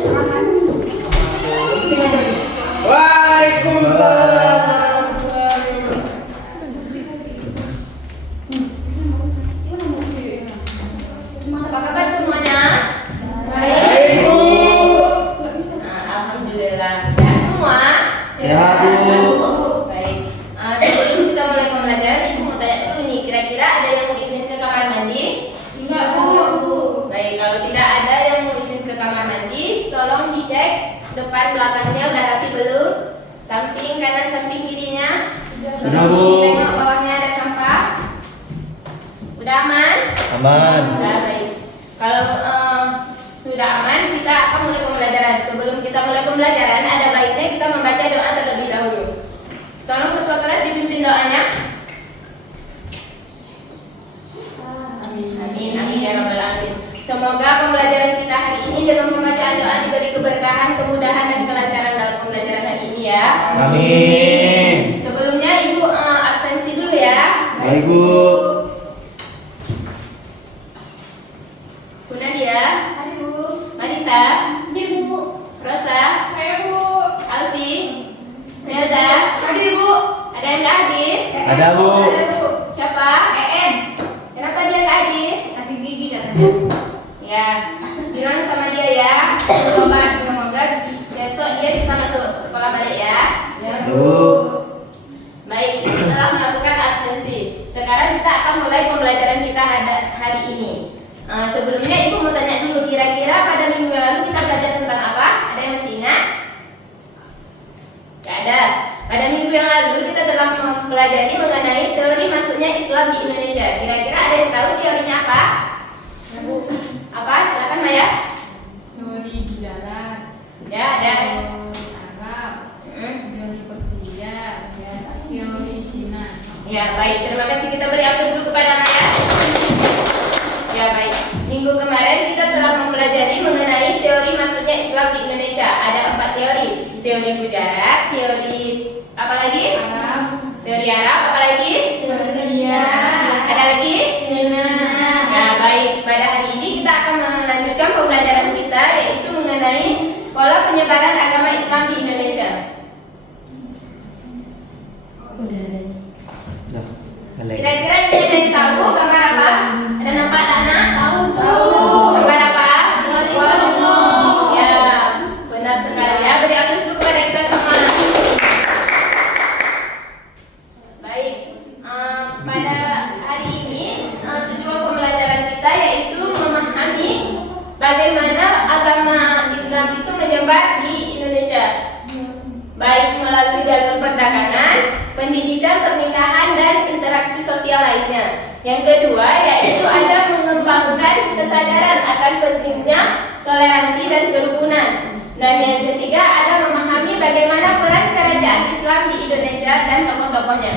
Waalaikumsalam. Apa kabar semuanya? Baik, Bu. Nah, alhamdulillah. Sehat semua? Sehat, Bu. Baik. Sebelum kita mulai pembelajaran, Ibu mau tanya dulu nih, kira-kira ada yang mau izin ke kamar mandi? Enggak, Bu. Baik, kalau tidak ada yang mau izin ke kamar mandi, tolong dicek depan belakangnya udah rapi belum? Samping kanan, samping kirinya. Sudah, Bu. Tengok bawahnya ada sampah. Udah aman? Aman. Udah, baik. Kalau sudah aman, kita akan mulai pembelajaran. Sebelum kita mulai pembelajaran, ada baiknya kita membaca doa terlebih dahulu. Tolong ketua kelas dipimpin doanya. Amin, amin ya rabbal alamin. Semoga pembelajaran kita hari ini dengan pembacaan doa diberi keberkahan, kemudahan dan kelancaran dalam pembelajaran hari ini ya. Amin. Sebelumnya Ibu absensi dulu ya. Baik, Bu. Bu Nadia, Hai, Bu. Marita, Hadir, Bu. Rosa, Saya, Bu. Alfi, Melda, Hadir, Bu. ada yang nggak hadir? Ada, Bu. Ada, Bu. Siapa? EN. Kenapa dia nggak hadir? Kaki gigi katanya. Ya, bilang sama dia ya. Semoga besok dia bisa masuk sekolah balik ya. Ya, Bu. Baik, kita telah melakukan absensi. Sekarang kita akan mulai pembelajaran kita hari ini. Sebelumnya Ibu mau tanya dulu, kira-kira pada minggu lalu kita belajar tentang apa? Ada yang masih ingat? Gak ada. Pada minggu yang lalu kita telah mempelajari mengenai teori masuknya Islam di Indonesia. Kira-kira ada yang tahu teorinya apa? Ya, Bu. Apa? Silakan Maya. Teori jalan. Ya, ada. Arab. Hmm. Teori Persia. Ya. Teori Cina. Ya, baik. Terima kasih. Kita beri aplaus dulu kepada Maya. Ya, baik. Minggu kemarin kita telah mempelajari mengenai teori masuknya Islam di Indonesia. Ada 4 teori. Teori Gujarat, teori apa lagi? Arab. Teori Arab, apa lagi? Persia. Ada lagi? Cina. Nah, baik. Pada hari ini kita akan melanjutkan pembelajaran kita, yaitu mengenai pola penyebaran agama Islam di Indonesia. Dah. Melek. Kira-kira ini ada yang tahu gambar apa? Ada nampak anak? Tahu, Bu. Gambar apa? Ya, benar sekali ya. Beri aplaus dulu kepada kita semua. Baik. Pada hari ini tujuan pembelajaran kita yaitu memahami bagaimana agama Islam itu menyebar di Indonesia, baik melalui jalur perdagangan, pendidikan, pernikahan, dan interaksi sosial lainnya. Yang kedua yaitu ada mengembangkan kesadaran akan pentingnya toleransi dan kerukunan. Dan yang ketiga ada memahami bagaimana peran kerajaan Islam di Indonesia dan tokoh-tokohnya.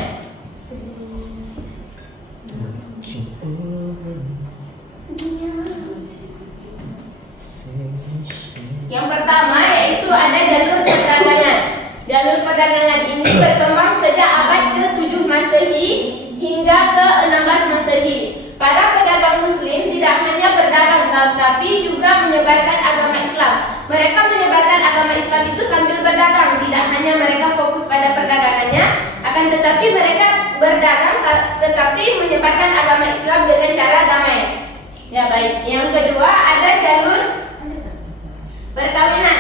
Yang pertama yaitu ada jalur perdagangan. Jalur perdagangan ini berkembang sejak abad ke-7 Masehi hingga ke-16 Masehi. Para pedagang muslim tidak hanya berdagang tapi juga menyebarkan agama Islam. Mereka menyebarkan agama Islam itu sambil berdagang. Tidak hanya mereka fokus pada perdagangannya, akan tetapi mereka berdagang tetapi menyebarkan agama Islam dengan cara damai. Ya, baik. Yang kedua ada jalur perkawinan.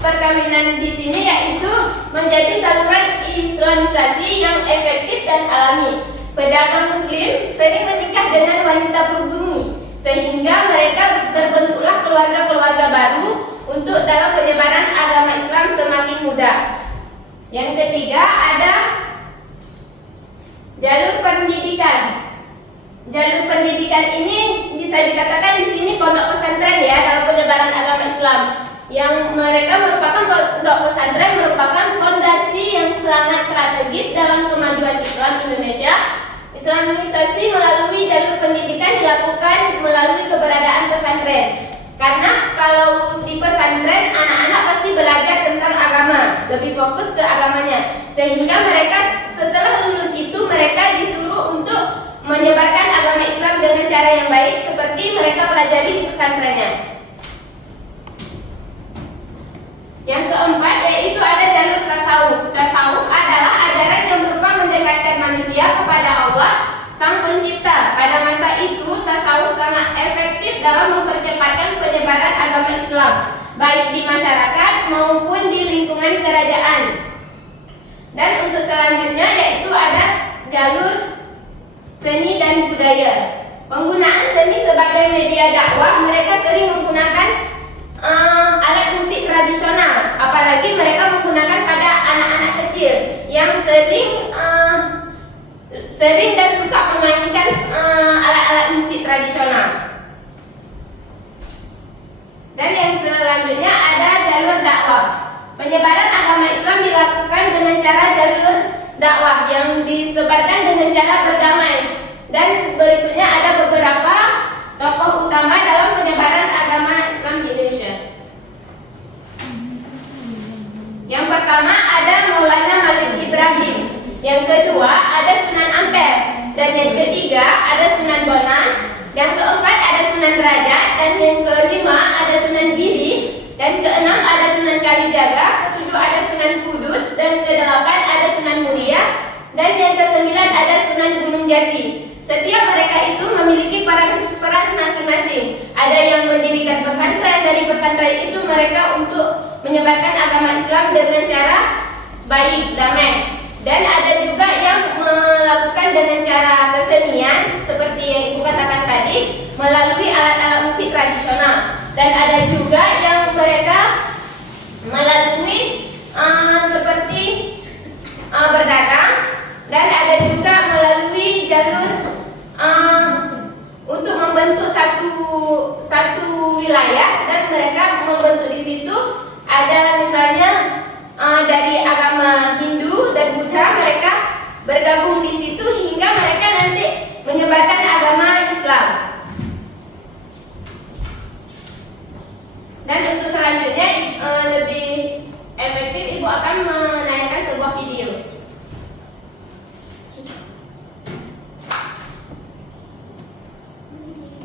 Perkawinan di sini yaitu menjadi saluran Islamisasi yang efektif dan alami. Pedagang muslim sering menikah dengan wanita pribumi sehingga mereka terbentuklah keluarga-keluarga baru untuk dalam penyebaran agama Islam semakin mudah. Yang ketiga ada jalur pendidikan. Jalur pendidikan ini bisa dikatakan di sini pondok pesantren ya dalam penyebaran agama Islam. Yang mereka merupakan pondok pesantren merupakan fondasi yang sangat strategis dalam kemajuan Islam Indonesia. Islamisasi melalui jalur pendidikan dilakukan melalui keberadaan pesantren. Karena kalau di pesantren anak-anak pasti belajar tentang agama, lebih fokus ke agamanya. Sehingga mereka setelah lulus itu mereka disuruh untuk menyebarkan agama Islam dengan cara yang baik seperti mereka pelajari di pesantrennya. dalam mempercepatkan penyebaran agama Islam, baik di masyarakat maupun di lingkungan kerajaan. Dan untuk selanjutnya yaitu ada jalur seni dan budaya. Penggunaan seni sebagai media dakwah, mereka sering menggunakan alat musik tradisional, apalagi mereka menggunakan pada anak-anak kecil yang sering dan suka memainkan alat-alat musik tradisional. Dan yang selanjutnya ada jalur dakwah. Penyebaran agama Islam dilakukan dengan cara jalur dakwah yang disebarkan dengan cara berdamai. Dan berikutnya ada beberapa tokoh utama dalam penyebaran agama Islam di Indonesia. Yang pertama ada Maulana Malik Ibrahim. Yang kedua ada Sunan Ampel. Dan yang ketiga ada Sunan Bonang. Yang keempat ada Sunan Raja. Dan yang kelima ada Sunan Giri. Dan keenam ada Sunan Kalijaga. Ketujuh ada Sunan Kudus. Dan kedelapan ada Sunan Muria. Dan yang kesembilan ada Sunan Gunung Jati. Setiap mereka itu memiliki peran masing-masing. Ada yang mendirikan pesantren, dari pesantren itu mereka untuk menyebarkan agama Islam dengan cara baik, damai. Dan ada juga yang melakukan dengan cara kesenian, seperti yang Ibu katakan tadi, melalui alat-alat musik tradisional. Dan ada juga yang mereka melalui seperti berdagang. Dan ada juga melalui jalur untuk membentuk satu wilayah, dan mereka membentuk di situ ada misalnya dari agama Hindu dan Buddha, mereka bergabung di situ hingga mereka nanti menyebarkan agama Islam. Dan untuk selanjutnya lebih efektif, Ibu akan menayangkan sebuah video.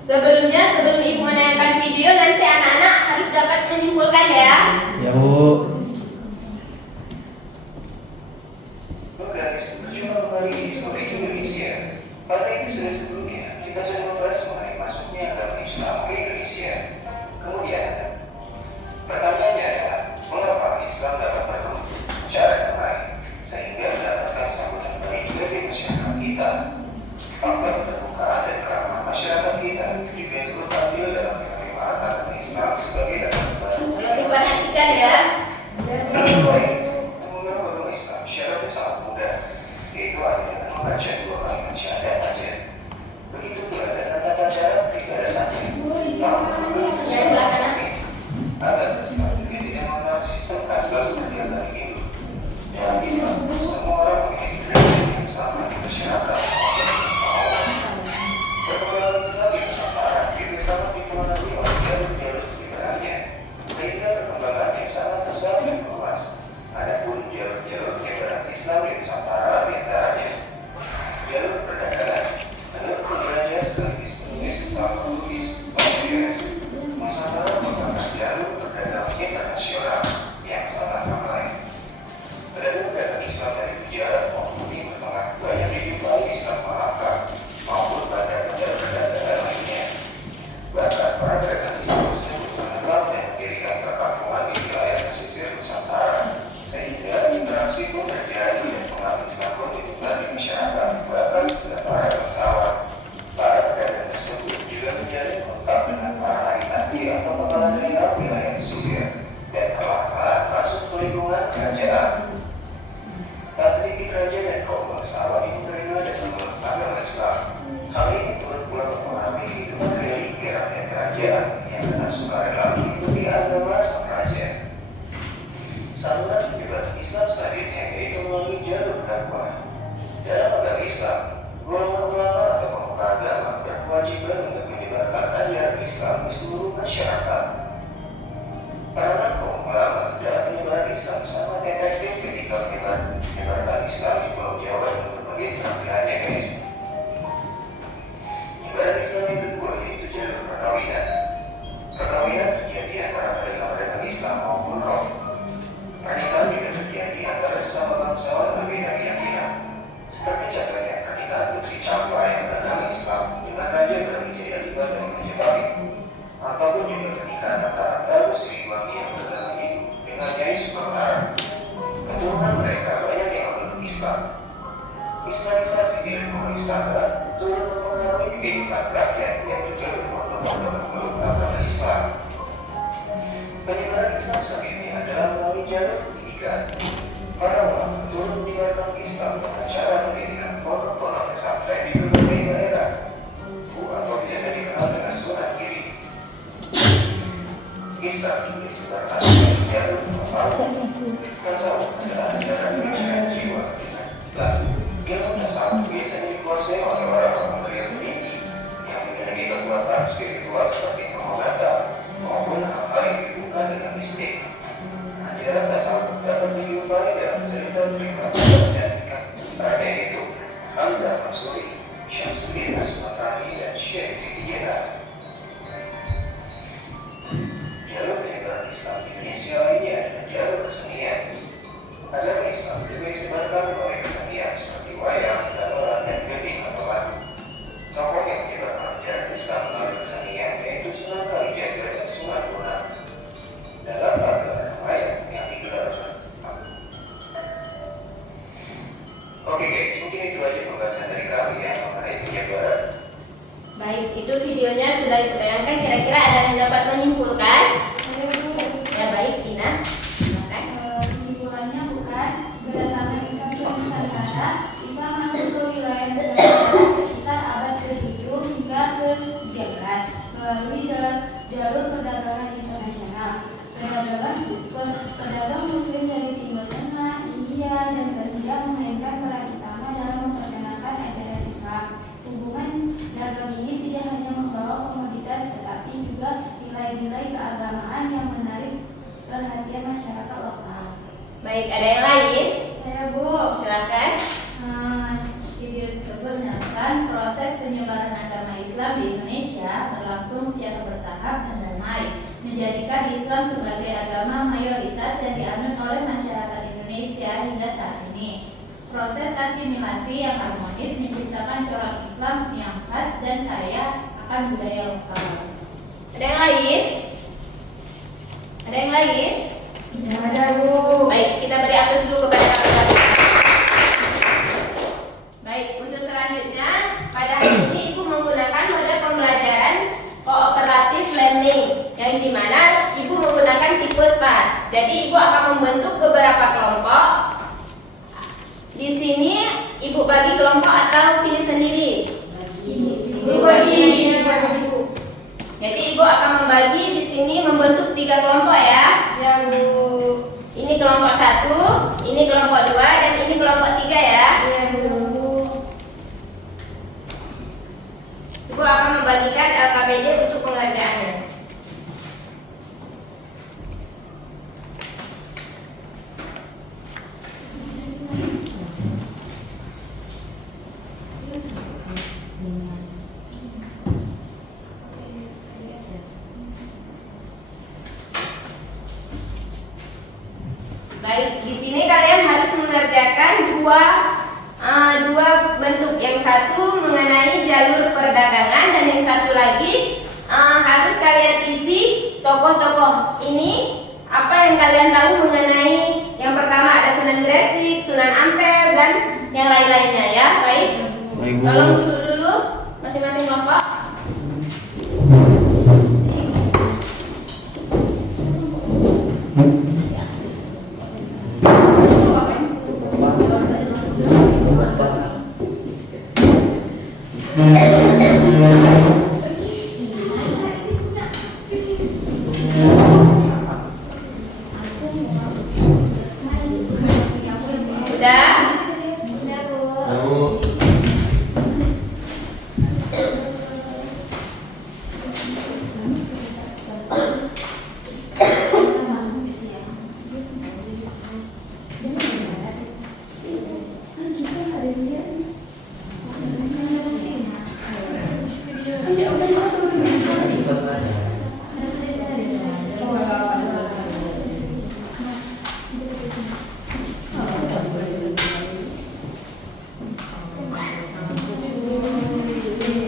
Sebelum Ibu menayangkan video, nanti anak-anak harus dapat menyimpulkan ya. Ya, Bu. Guys, berjumpa kembali di Histori Indonesia. Pada episode sebelumnya, kita sudah membahas mengenai masuknya agama Islam ke Indonesia. Kemudian, pertanyaannya adalah, mengapa Islam dapat berkembang secara damai sehingga mendapatkan sambutan baik dari masyarakat kita? Fakta keterbukaan dan keramahan masyarakat kita juga turut tampil dalam penerimaan agama Islam sebagai agama baru. Diperhatikan ya. Selain itu, untuk memeluk agama Islam syaratnya sangat mudah, yaitu hanya dengan membaca 2 kalimat syahadat saja. Begitu pula dengan tata cara peribadatannya. Tak perlu agar Islam juga tidak mengenal sistem kasta seperti agama Hindu. Dalam Islam, semua orang memiliki derajat yang sama di masyarakat. Perkembangan Islam di Nusantara juga sangat dipengaruhi oleh jalur-jalur penyebarannya, sehingga perkembangannya sangat besar dan luas. Adapun jalur-jalur penyebaran Islam di Nusantara diantaranya jalur perdagangan. Menurut penjelajah sekaligus penulis Salman Lubis Pampiris, Nusantara merupakan jalur perdagangan internasional yang sangat ramai. Pedagang-pedagang Islam dari Gujarat maupun Timur Tengah banyak dijumpai di Islam Malaka maupun bandar-bandar perdagangan lainnya. Bahkan para pedagang Islam tersebut menetap dan mendirikan perkampungan di wilayah pesisir Nusantara, sehingga interaksi pun terjadi dan pengaruh Islam pun dibuat di masyarakat, bahkan dengan para bangsawan. Para pedagang tersebut juga menjalin kontak dengan para ahli-ahli atau kepala daerah wilayah pesisir dan perlahan-lahan masuk ke lingkungan kerajaan. Tak sedikit raja dan kaum bangsawan yang menerima dan memeluk agama Islam. Hal ini turut pula mempengaruhi kehidupan religi rakyat kerajaan yang dengan sukarela mengikuti agama sang raja. Saluran penyebaran Islam selanjutnya yaitu melalui jalur dakwah. Dalam agama Islam, golongan ulama atau pemuka agama berkewajiban untuk menyebarkan ajaran Islam ke seluruh masyarakat. Peranan kaum ulama dalam penyebaran Islam sangat efektif ketika menyebarkan Islam di Pulau Jawa dan berbagai penampilannya, guys. Penyebaran Islam yang kedua yaitu jalur perkawinan. Perkawinan terjadi antara pedagang-pedagang Islam maupun kaum. Pernikahan juga terjadi antara sesama bangsawan berbeda keyakinan. Seperti contohnya sana turut mempengaruhi kehidupan rakyat yang juga berbondong-bondong memeluk agama Islam. Penyebaran Islam saat ini adalah melalui jalur pendidikan. Para ulama turut menyebarkan Islam dengan cara mendirikan pondok-pondok pesantren di berbagai daerah, atau biasa dikenal dengan sunan giri. Islam juga disebarkan dengan jalur tasawuf. Tasawuf adalah ajaran pendidikan jiwa dengan Islam. Ilmu tasawuf biasanya dikuasai oleh orang-orang berilmu tinggi yang memiliki kekuatan spiritual seperti pengobatan maupun hal yang dihubungkan dengan mistik. Ajaran tasawuf dapat dijumpai dalam cerita-cerita dan mereka yaitu Hamzah Mansuri, Syamsuddin As-Sumatari, dan Syekh Siti Jenar. Jalur penyebaran Islam di Indonesia ini adalah jalur kesenian. Agama Islam juga disebarkan melalui kesenian seperti wayang, gamelan, dan gending atau lagu. Tokoh yang menyebarkan ajaran Islam melalui kesenian yaitu Sunan Kalijaga dan Sunan Bonang. Dalam pagelaran wayang yang digelar. Oke guys, mungkin itu aja pembahasan dari kami ya mengenai penyebaran. Baik, itu videonya sudah ditayangkan. Kira-kira ada yang dapat menyimpulkan? Ya baik, Tina. Silakan. Kesimpulannya bukan berdasarkan Islam ke Nusantara, Islam masuk ke wilayah Nusantara sekitar abad ke-7 hingga ke-13 melalui jalur perdagangan internasional. Pedagang Muslim dari Timur Tengah, India, dan Persia memainkan peran utama dalam memperkenalkan ajaran Islam. Hubungan dagang ini tidak hanya membawa komoditas, tetapi juga nilai-nilai keagamaan yang menarik perhatian masyarakat lokal. Baik, ada yang lain? Saya Bu. Silakan. Video tersebut menyatakan proses penyebaran agama Islam di Indonesia berlangsung secara bertahap dan damai, menjadikan Islam sebagai agama mayoritas yang dianut oleh masyarakat Indonesia hingga saat ini. Proses asimilasi yang harmonis menciptakan corak Islam yang khas dan kaya akan budaya lokal. Ada yang lain? Ada yang lain? Tidak ada Bu. Baik, kita beri aplaus dulu kepada kakak-kakak. Baik, untuk selanjutnya pada hari ini Ibu menggunakan model pembelajaran kooperatif learning yang dimana Ibu menggunakan tipe STAR. Jadi Ibu akan membentuk beberapa kelompok. Di sini Ibu bagi kelompok atau pilih sendiri? Ibu bagi. Jadi Ibu akan membagi di sini membentuk 3 kelompok ya. Ya Bu. Ini kelompok 1, ini kelompok 2, dan ini kelompok 3 ya. Ya Bu. Ibu akan membagikan LKPD untuk pengerjaannya. Baik, di sini kalian harus mengerjakan dua bentuk. Yang satu mengenai jalur perdagangan dan yang satu lagi harus kalian isi tokoh-tokoh ini. Apa yang kalian tahu mengenai yang pertama ada Sunan Gresik, Sunan Ampel, dan yang lain-lainnya ya. Baik, Baik, Bu. tolong duduk dulu masing-masing kelompok. Udah? Bu.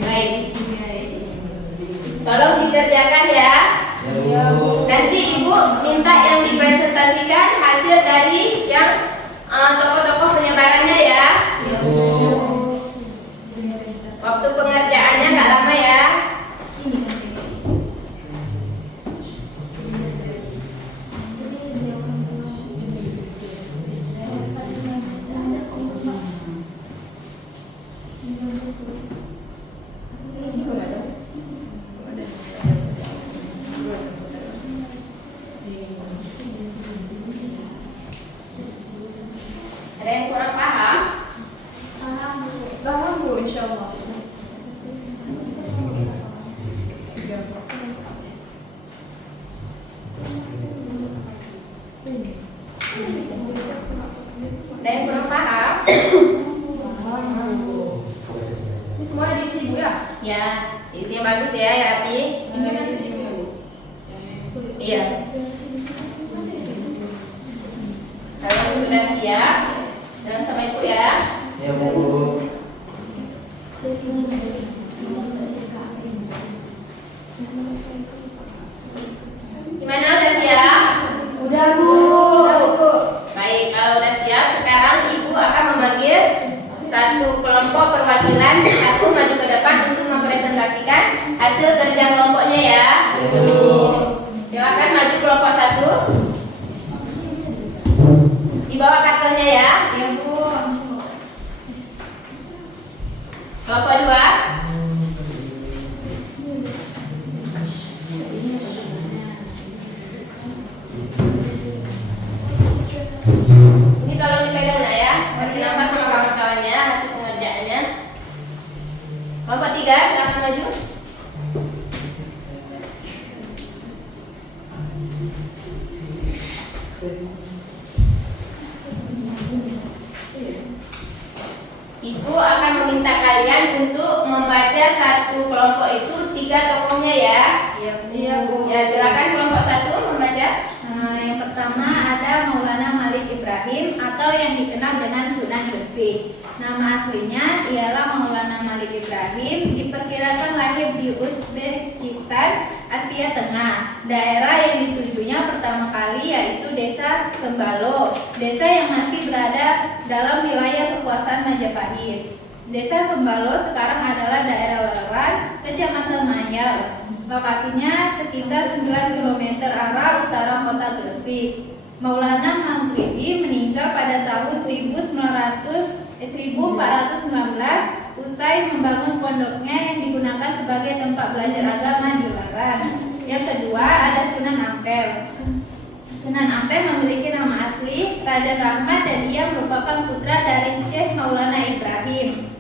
Baik. Tolong dikerjakan ya. Ya, Bu. Nanti Ibu minta yang dipresentasikan hasil dari yang tokoh-tokoh penyebarannya ya. Bu. yang kurang paham? Paham Bu, insya Allah. Ada yang kurang paham? Ini semuanya diisi Bu ya? Ya, isinya bagus ya, yang rapi. Ini nanti di Bu. Iya. Kalau sudah siap, dan sama ibu ya. Ya Bu. Gimana, udah siap? Udah Bu. Baik, kalau udah siap, sekarang ibu akan memanggil satu kelompok perwakilan, satu maju ke depan untuk mempresentasikan hasil kerja kelompoknya ya. Ya Bu. Silakan maju kelompok satu. Dibawa kartunya ya. Ya Bu. Kelompok dua. Ini tolong dipegang ya. Kasih nampak sama kawan-kawannya hasil pengerjaannya. Kelompok tiga, silakan maju. Ibu akan meminta kalian untuk membaca satu kelompok itu 3 tokohnya ya. Iya Bu. Ya, silakan kelompok satu membaca. Yang pertama ada Maulana Malik Ibrahim atau yang dikenal dengan Sunan Gresik. Nama aslinya ialah Maulana Malik Ibrahim, diperkirakan lahir di Uzbekistan, Asia Tengah. Daerah yang ditujunya pertama kali yaitu Desa Sembalo, desa yang masih berada dalam wilayah kekuasaan Majapahit. Desa Sembalo sekarang adalah daerah Leran, Kecamatan Mayal. Lokasinya sekitar 9 km arah utara kota Gresik. Maulana Maghribi meninggal pada tahun 1419 usai membangun pondoknya yang digunakan sebagai tempat belajar agama di Leran. Yang kedua ada Sunan Ampel. Sunan Ampel memiliki nama asli Raden Rahmat dan ia merupakan putra dari Syekh Maulana Ibrahim.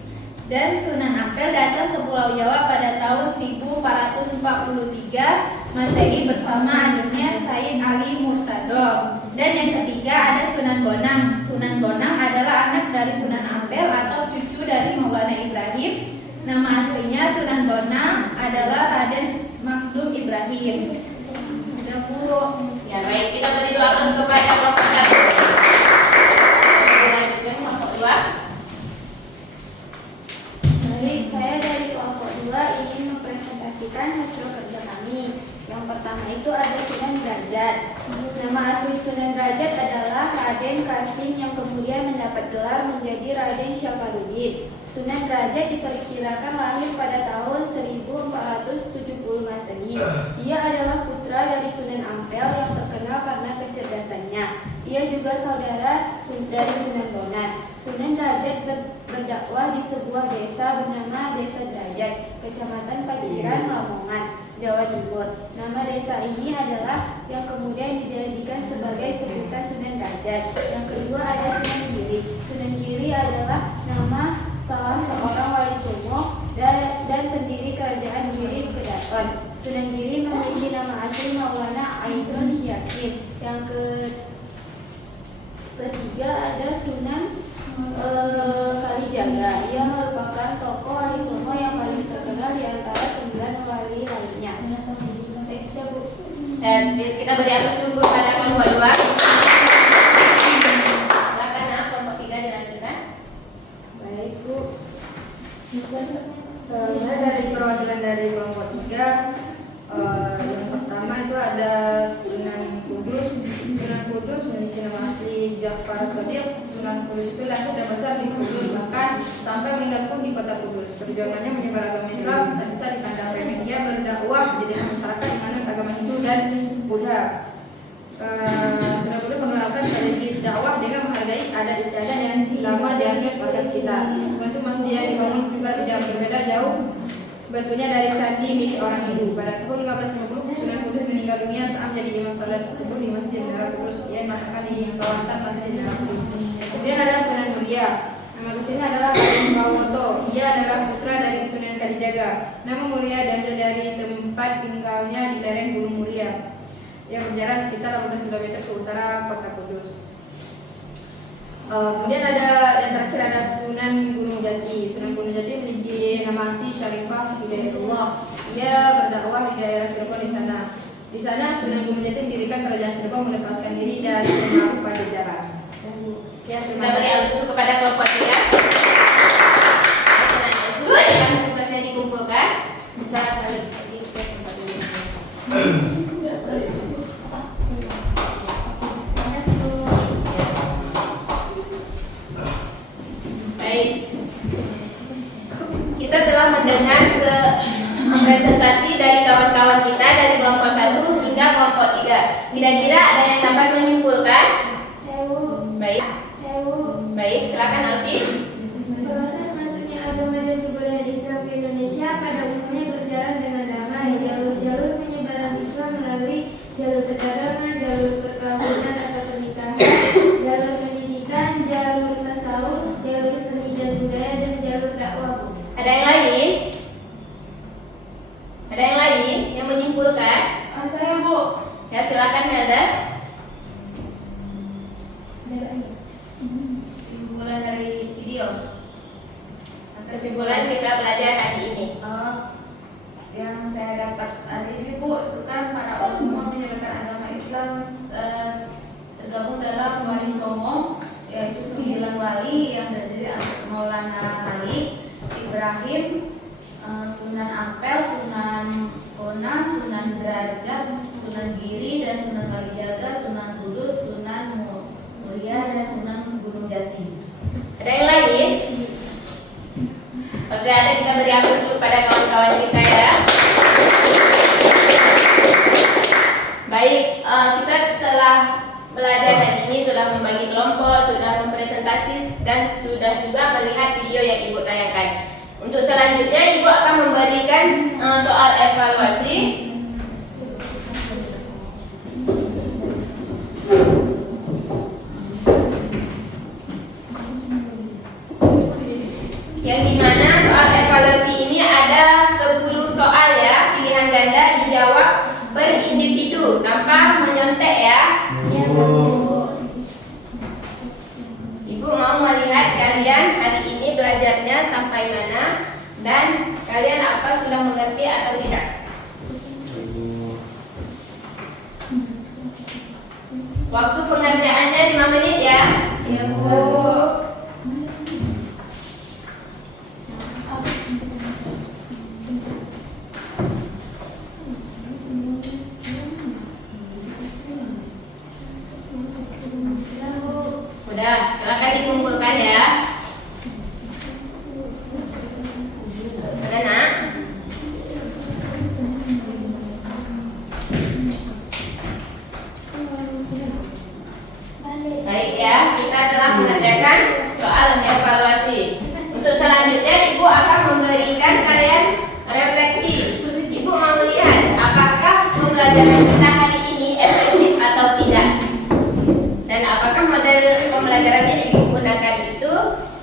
Dan Sunan Ampel datang ke Pulau Jawa pada tahun 1443 Masehi bersama adiknya Said Ali Murtado. Dan yang ketiga ada Sunan Bonang. Sunan Bonang adalah anak dari Sunan Ampel atau cucu dari Maulana Ibrahim. Nama aslinya Sunan Bonang adalah Raden Makdum Ibrahim. Sudah buruk. Ya, baik, kita beri doa untuk kepada kelompok satu. Lanjutkan kelompok dua. Baik, saya dari kelompok 2 ingin mempresentasikan hasil kerja kami. Yang pertama itu ada Sunan Derajat. Nama asli Sunan Derajat adalah Raden Kasim yang kemudian mendapat gelar menjadi Raden Syafaruddin. Sunan Derajat diperkirakan lahir pada tahun 1470 Masehi. Ia adalah putra dari Sunan Ampel yang terkenal karena kecerdasannya. Ia juga saudara dari Sunan Bonang. Sunan Derajat berdakwah di sebuah desa bernama Desa Derajat, Kecamatan Paciran, Lamongan, Jawa Timur. Nama desa ini adalah yang kemudian dijadikan sebagai sebutan Sunan Derajat. Yang kedua ada Sunan Giri. Sunan Giri adalah nama salah seorang wali songo dan pendiri kerajaan Giri Kedaton. Sunan Giri memiliki nama asli Maulana Aisun Yakin. Yang ketiga ada Sunan Kalijaga. Ia merupakan tokoh wali songo yang paling terkenal di antara 9 wali lainnya. Teksnya Bu. Dan kita beri aplaus dulu pada kelompok dua. Silakan nah, kelompok tiga dilanjutkan. Baik Bu. Saya dari perwakilan dari kelompok 3. Yang pertama itu ada Sunan Kudus. Sunan Kudus memiliki nama asli Ja'far Shadiq. Sunan Kudus itu lahir dan besar di Kudus, bahkan sampai meninggal pun di kota Kudus. Perjuangannya menyebar agama Islam tak bisa dipandang remeh. Dia berdakwah di desa masyarakat di mana agama Hindu dan Buddha. Sunan Kudus mengenalkan tradisi dakwah dengan menghargai adat istiadat yang lama dianut warga sekitar. Itu masjid yang dibangun juga tidak berbeda jauh bentuknya dari candi milik orang Hindu. Pada tahun 1550 Sunan Kudus meninggal dunia saat menjadi imam salat kubur di Masjid Menara Kudus yang dimakamkan di kawasan Masjid Menara Kudus. Kemudian ada Sunan mulia. Nama kecilnya adalah Raden Prawoto. Dia adalah putra dari Sunan Kalijaga. Nama mulia diambil dari tempat tinggalnya di lereng Gunung Muria yang berjarak sekitar 18 km ke utara kota Kudus. Kemudian ada yang terakhir ada Sunan Gunung Jati. Sunan Gunung Jati memiliki nama asli Syarifah Hidayatullah. Dia berdakwah di daerah Cirebon di sana. Di sana Sunan Gunung Jati mendirikan kerajaan Cirebon melepaskan diri dari pengaruh Pajajaran. Sekian, Kita terima beri kasih. aplaus kepada kelompok 3. Yang tugasnya dikumpulkan bisa balik lagi ke tempat ini. Baik, kita telah mendengar presentasi dari kawan-kawan kita dari kelompok 1 hingga kelompok 3. Kira-kira ada yang dapat menyimpulkan? Baik, baik, silakan Alfi. Proses masuknya agama dan kebudayaan Islam ke Indonesia pada umumnya berjalan dengan damai. Jalur-jalur penyebaran Islam melalui jalur perdagangan, jalur perkawinan atau pernikahan, jalur pendidikan, jalur tasawuf, jalur seni dan budaya, dan jalur dakwah. Ada yang lain? Ada yang lain yang menyimpulkan? Saya Bu. Ya, silakan Melda. Kesimpulan dari video. Kesimpulan kita belajar hari ini. Yang saya dapat hari ini Bu, itu kan para ulama menyebarkan agama Islam tergabung dalam wali songo, yaitu 9 wali yang terdiri atas Maulana Malik, Ibrahim, Sunan Ampel, Sunan Bonang, Sunan Derajat, Sunan Giri, dan Sunan Kalijaga, Sunan Kudus, Sunan Muria, dan Sunan Gunung Jati. Ada yang lain? Oke, ada, kita beri aplaus dulu pada kawan-kawan kita ya. Baik, kita telah belajar hari ini, sudah membagi kelompok, sudah mempresentasi, dan sudah juga melihat video yang Ibu tayangkan. Untuk selanjutnya, Ibu akan memberikan soal evaluasi. Yang dimana soal evaluasi ini ada 10 soal ya, pilihan ganda dijawab per individu tanpa menyontek ya. Ibu mau melihat kalian hari ini belajarnya sampai mana dan kalian apa sudah mengerti atau tidak. Waktu pengerjaannya 5 menit ya. Ya Bu. Udah, silakan dikumpulkan ya. Ada nak? Baik ya, kita telah mengerjakan soal evaluasi. Untuk selanjutnya Ibu akan memberikan kalian refleksi. Ibu mau melihat apakah pembelajaran kita hari ini efektif atau tidak. Dan apakah model pembelajaran yang Ibu gunakan itu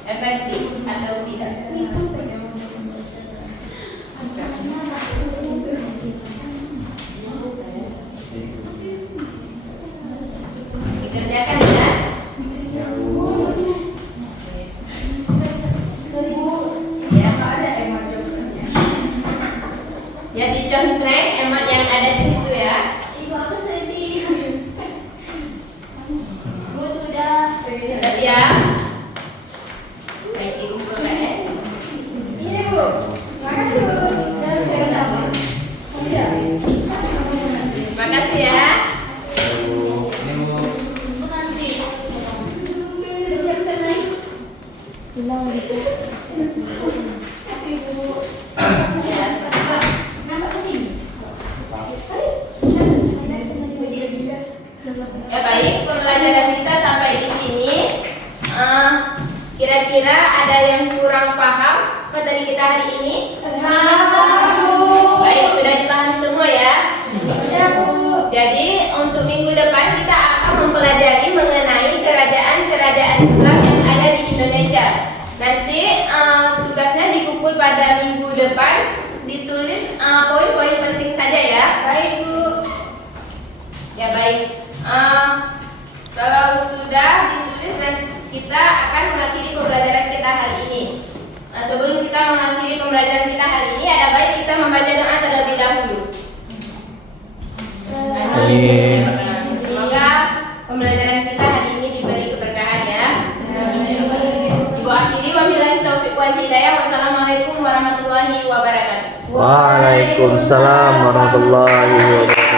efektif atau tidak. Dikerjakan ya. Ya, ada emot jawabannya. Ya, dicontreng emot yang ada di situ ya. Ibu aku sedih. Bu sudah. Sudah siap? Baik, dikumpulkan ya. Iya Bu. Makasih Bu. Dan jangan apa. Terima kasih ya. Bu nanti. Siap-siap naik. Bilang gitu. Kasih Bu. Ya. Nampak ke sini. Ya baik, pembelajaran kita sampai di sini. Kira-kira ada yang kurang paham materi kita hari ini? Baik, sudah dipahami semua ya. Ya Bu. Jadi untuk minggu depan kita akan mempelajari mengenai kerajaan-kerajaan Islam yang ada di Indonesia. pada minggu depan ditulis poin-poin penting saja ya. Baik, Bu. Ya baik. Kalau sudah ditulis dan kita akan mengakhiri pembelajaran kita hari ini. Nah, sebelum kita mengakhiri pembelajaran kita hari ini, ada baik kita membaca doa terlebih dahulu. Amin. Semoga pembelajaran kita hari ini diberi keberkahan ya. Ibu akhiri, wabillahi taufiq wal hidayah. Wassalamualaikum warahmatullahi wabarakatuh. Waalaikumsalam warahmatullahi wabarakatuh.